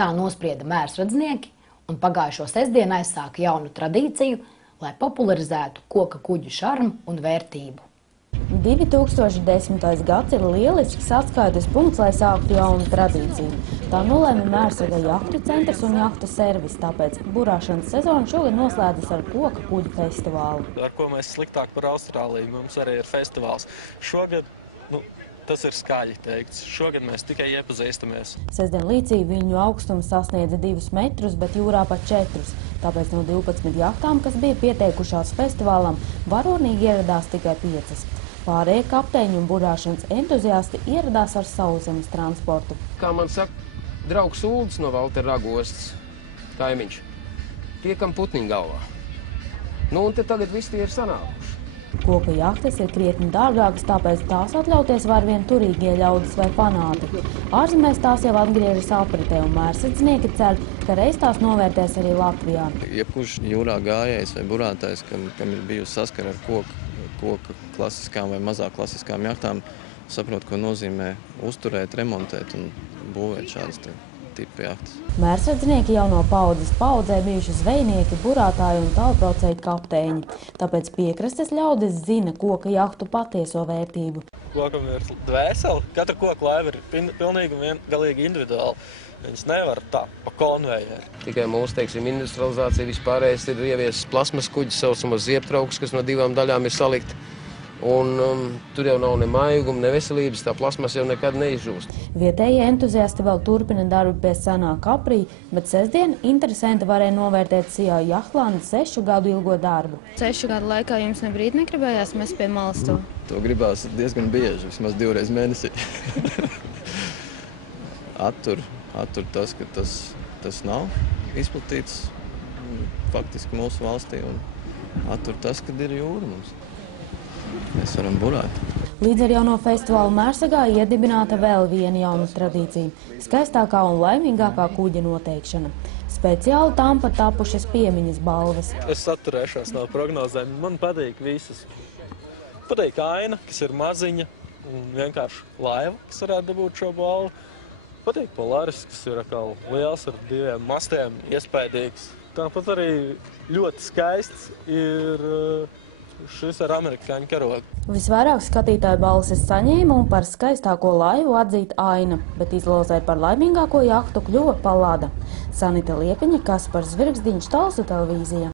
Tā nosprieda mērsradznieki un pagājušo sestdienu aizsāka jaunu tradīciju, lai popularizētu koka kuģu šarmu un vērtību. 2010. gads ir lielisks atskaites punkts, lai sāktu jaunu tradīciju. Tā nolēma Mērsraga jahtu centrs un jahtu servis, tāpēc burāšanas sezona šogad noslēdzas ar koka kuģu festivālu. Ar ko mēs sliktāk par Austrāliju, mums arī ir festivāls. Šogad, tas ir skaļi teikts. Šogad mēs tikai iepazīstamies. Sestdien līcī viļņu augstums sasniedza 2 metrus, bet jūrā pat 4. Tāpēc no 12 jahtām, kas bija pieteikušās festivālam, varonīgi ieradās tikai 5. Pārējie kapteiņi un burāšanas entuziasti ieradās ar sauszemes transportu. Kā man saka, draugs Uldis no Valtera Ragostas, kaimiņš, tiekam putniņu galvā. Un te tagad visi tie ir sanākuši. Koka jahtas ir krietni dārgākas, tāpēc tās atļauties var vien turīgie ļaudis vai fanāti. Ārzemēs tās jau atgriežas apritē, un mērsradznieki cer, ka reiz tās novērtēs arī Latvijā. Jebkurš jūrā gājējs vai burātājs, kam ir bijusi saskara ar koka klasiskām vai mazāk klasiskām jahtām, saprot, ko nozīmē uzturēt, remontēt un būvēt šādas tipu jahtas. Mērsradznieki jau no paudzes paudzē bijuši zvejnieki, burātāji un tālbraucēji kapteiņi. Tāpēc piekrastes ļaudis zina koka jahtu patieso vērtību. Kokam ir dvēseli. Katra koka laiva ir pilnīgi un galīgi individuāli. Viņas nevar tā pa konvejeru. Tikai mūsu, teiksim, industrializācija vispārējais ir ieviesis plasmas kuģis, saucamos zieptraukus, kas no 2 daļām ir salikti. Un tur jau nav ne maiguma, ne veselības, tā plasmas jau nekad neizžūst. Vietējie entuziasti vēl turpina darbu pie senā kaprī, bet sestdien interesanti varēja novērtēt Sijā Jahtlanda 6 gadu ilgo darbu. 6 gadu laikā jums nebrīd negribējās mest pie malas to? To gribās diezgan bieži, vismaz 2 reizes mēnesī. Attur tas, ka tas nav izplatīts faktiski mūsu valstī, un attur tas, kad ir jūra mums. Mēs varam burāt. Līdz ar jauno festivālu Mērsragā iedibināta vēl viena jauna tradīcija – skaistākā un laimīgākā kuģa noteikšana. Speciāli tām pat tapušas piemiņas balvas. Es atturēšos no prognozēm. Man patīk visas. Patīk aina, kas ir maziņa, un vienkārši laiva, kas varētu dabūt šo balvu. Patīk Polaris, kas ir atkal liels ar 2 mastiem, iespaidīgs. Tāpat arī ļoti skaists ir šis ar amerikāņu karogu. Visvairāk skatītāju balsis saņēma un par skaistāko laivu atzīt aina, bet izlozē par laimīgāko jahtu kļuva Pallada. Sanita Liepiņa, Kaspars Zvirgzdiņš, Talsu televīzija.